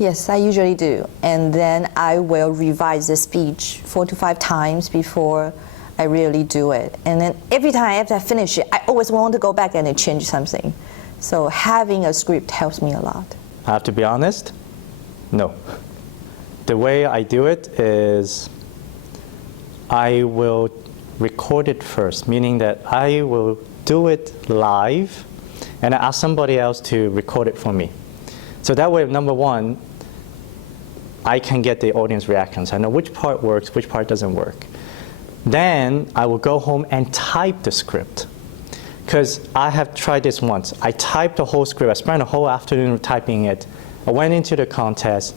Yes, I usually do. And then I will revise the speech 4 to 5 times before I really do it. And then every time after I finish it, I always want to go back and change something. So having a script helps me a lot. I have to be honest, no. The way I do it is I will record it first, meaning that I will do it live and I ask somebody else to record it for me. So that way, number one, I can get the audience reactions. I know which part works, which part doesn't work. Then I will go home and type the script. Because I have tried this once. I typed the whole script. I spent a whole afternoon typing it. I went into the contest.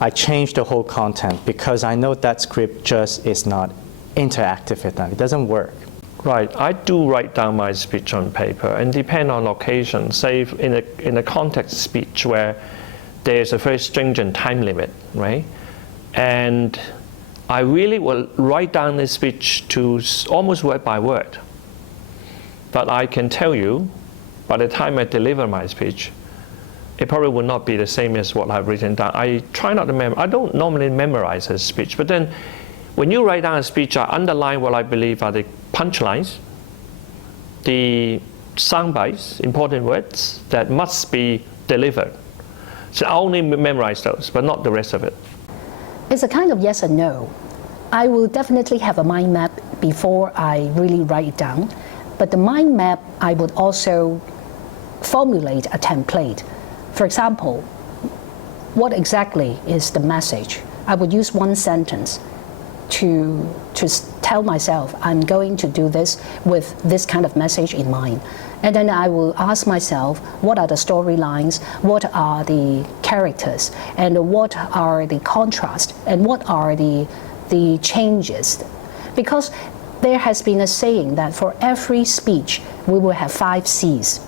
I changed the whole content because I know that script just is not interactive enough. It doesn't work. Right, I do write down my speech on paper and depend on occasion. Say in a context speech where there's a very stringent time limit, right? And I really will write down this speech to almost word by word. But I can tell you, by the time I deliver my speech, it probably will not be the same as what I've written down. I try not to I don't normally memorize a speech, but then when you write down a speech, I underline what I believe are the punchlines, the sound bites, important words that must be delivered. So I only memorize those, but not the rest of it. It's a kind of yes and no. I will definitely have a mind map before I really write it down, but the mind map, I would also formulate a template. For example, what exactly is the message? I would use one sentence to tell myself I'm going to do this with this kind of message in mind. And then I will ask myself, what are the storylines, what are the characters, and what are the contrasts, and what are the changes. Because there has been a saying that for every speech, we will have 5 C's.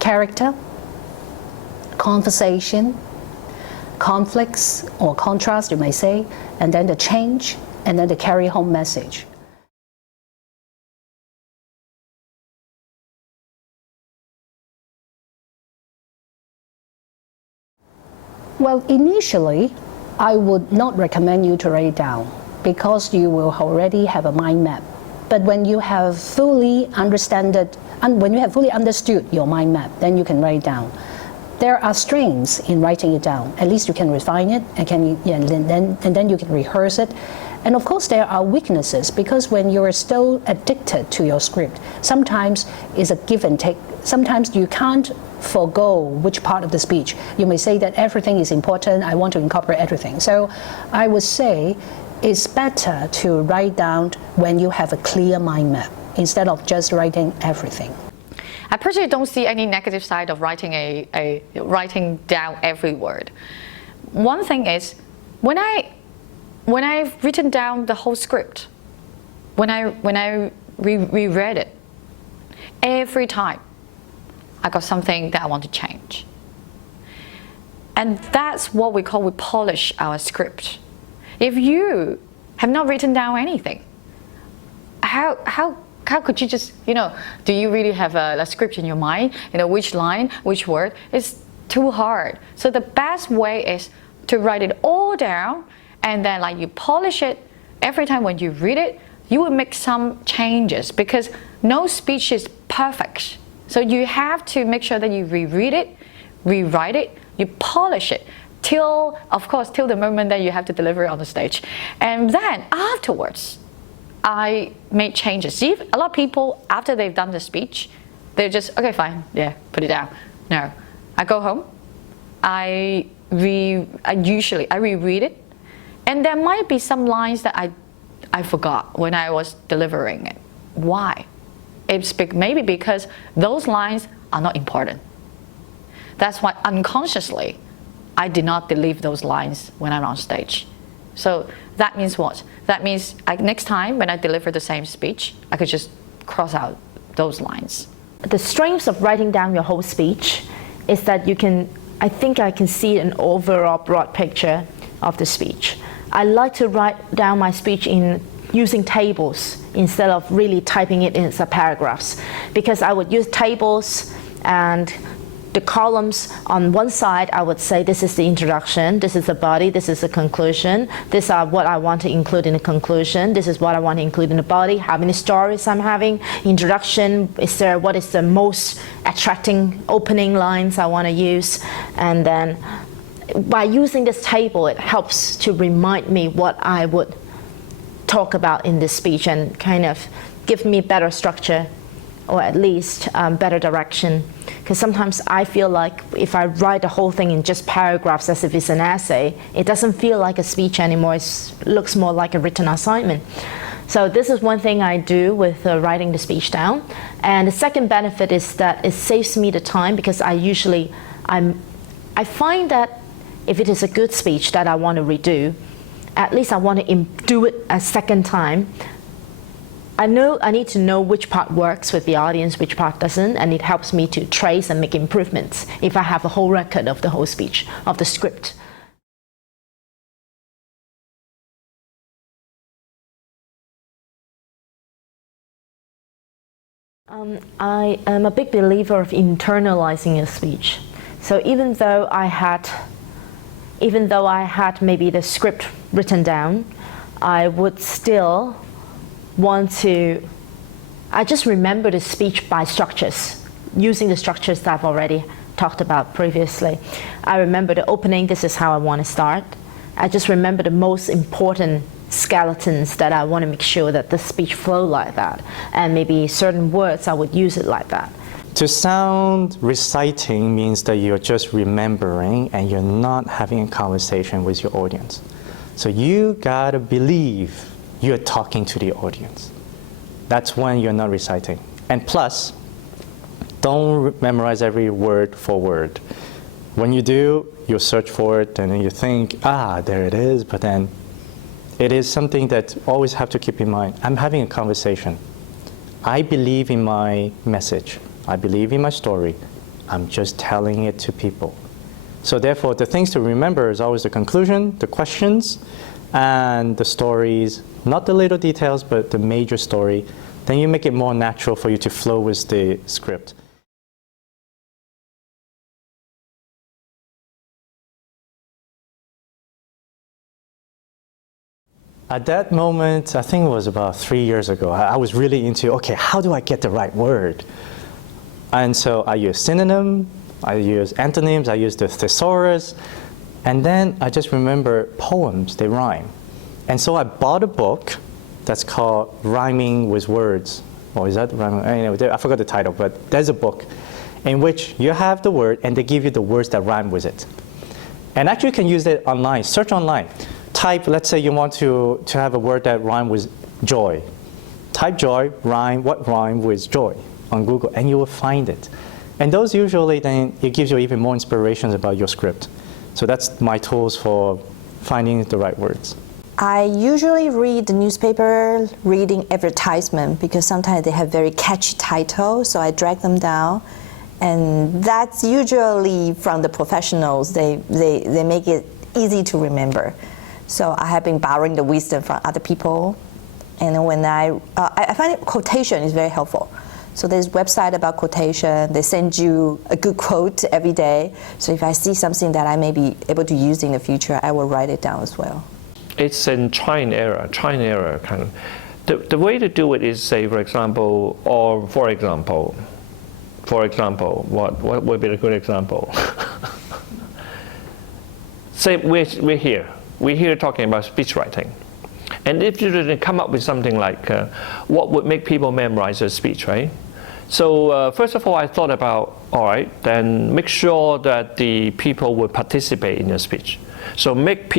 Character, conversation, conflicts or contrast, you may say, and then the change, and then the carry-home message. Well, initially, I would not recommend you to write it down because you will already have a mind map. But when you have fully understood your mind map, then you can write it down. There are strengths in writing it down. At least you can refine it, and then you can rehearse it. And of course, there are weaknesses because when you're still addicted to your script, sometimes it's a give and take. Sometimes you can't forego which part of the speech. You may say that everything is important, I want to incorporate everything. So I would say it's better to write down when you have a clear mind map instead of just writing everything. I personally don't see any negative side of writing down every word. One thing is, when I've written down the whole script, when I reread it, every time I got something that I want to change. And that's what we polish our script. If you have not written down anything, how could you just, do you really have a script in your mind? Which line, which word? It's too hard. So the best way is to write it all down, and then you polish it. Every time when you read it, you will make some changes because no speech is perfect. So you have to make sure that you reread it, rewrite it, you polish it till the moment that you have to deliver it on the stage. And then afterwards, I made changes. See, a lot of people, after they've done the speech, they're just, okay, fine, yeah, put it down. No, I go home, I reread it, and there might be some lines that I forgot when I was delivering it. Why? It's maybe because those lines are not important. That's why unconsciously, I did not deliver those lines when I'm on stage. So that means what? That means next time when I deliver the same speech, I could just cross out those lines. The strengths of writing down your whole speech is that I think I can see an overall broad picture of the speech. I like to write down my speech using tables instead of really typing it in paragraphs, because I would use tables and the columns on one side, I would say this is the introduction, this is the body, this is the conclusion, these are what I want to include in the conclusion, this is what I want to include in the body, how many stories I'm having, introduction, what is the most attracting opening lines I want to use, and then by using this table, it helps to remind me what I would talk about in this speech and kind of give me better structure, or at least better direction. Because sometimes I feel like if I write the whole thing in just paragraphs as if it's an essay, it doesn't feel like a speech anymore. It looks more like a written assignment. So this is one thing I do with writing the speech down. And the second benefit is that it saves me the time, because I find that if it is a good speech that I want to redo, at least I want to do it a second time. I know I need to know which part works with the audience, which part doesn't, and it helps me to trace and make improvements if I have a whole record of the whole speech, of the script. I am a big believer of internalizing a speech. So even though I had maybe the script written down, I would still I just remember the speech by structures, using the structures that I've already talked about previously. I remember the opening, this is how I want to start. I just remember the most important skeletons that I want to make sure that the speech flow like that, and maybe certain words I would use it like that. To sound reciting means that you're just remembering and you're not having a conversation with your audience. So you gotta believe you're talking to the audience. That's when you're not reciting. And plus, don't memorize every word for word. When you do, you search for it and then you think, there it is, but then it is something that always have to keep in mind. I'm having a conversation. I believe in my message. I believe in my story. I'm just telling it to people. So therefore, the things to remember is always the conclusion, the questions, and the stories, not the little details, but the major story. Then you make it more natural for you to flow with the script. At that moment, I think it was about 3 years ago, I was really into, okay, how do I get the right word? And so I use synonym, I use antonyms, I use the thesaurus, and then I just remember poems, they rhyme. And so I bought a book that's called Rhyming with Words. Or is that rhyming? Anyway, I forgot the title, but there's a book in which you have the word and they give you the words that rhyme with it. And actually you can use it online, search online. Type, let's say you want to have a word that rhymes with joy. Type joy, what rhyme with joy on Google, and you will find it. And those usually then, it gives you even more inspirations about your script. So that's my tools for finding the right words. I usually read the newspaper, reading advertisement, because sometimes they have very catchy titles, so I drag them down. And that's usually from the professionals. They make it easy to remember. So I have been borrowing the wisdom from other people. And when I find quotation is very helpful. So there's a website about quotation. They send you a good quote every day. So if I see something that I may be able to use in the future, I will write it down as well. It's in try and error kind of. The way to do it is, say, for example, what would be a good example? Say we're here talking about speech writing. And if you didn't come up with something like what would make people memorize a speech, right? So first of all, I thought about, all right, then make sure that the people will participate in your speech. So make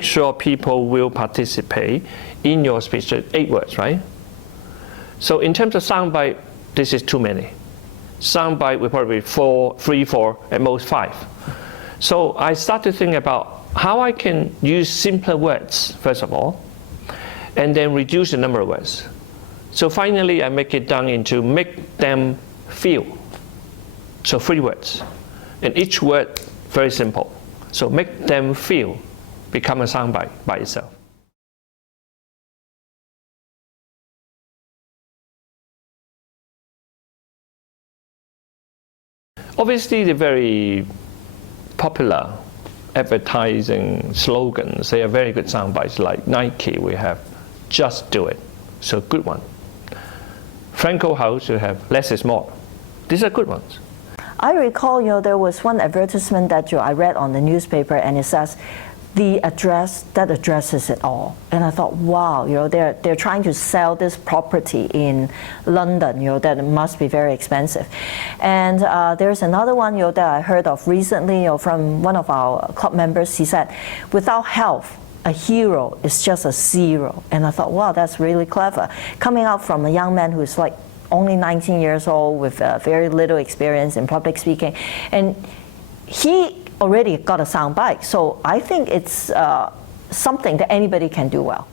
sure people will participate in your speech. 8 words, right? So in terms of soundbite, this is too many. Soundbite will probably be 3, 4, at most 5. So I start to think about how I can use simpler words, first of all, and then reduce the number of words. So finally, I make it down into make them feel. So 3 words. And each word, very simple. So make them feel become a soundbite by itself. obviously the very popular advertising slogans, they are very good sound bites. Like Nike, we have "Just Do It," so good one. Franco House, you have "Less is More." These are good ones. I recall, there was one advertisement that I read on the newspaper, and it says, "The address that addresses it all." And I thought, wow, they're trying to sell this property in London, that it must be very expensive. And there's another one, that I heard of recently, from one of our club members. He said, "Without health, a hero is just a zero." And I thought, wow, that's really clever. Coming out from a young man who's like only 19 years old with very little experience in public speaking. And he already got a sound bite. So I think it's something that anybody can do well.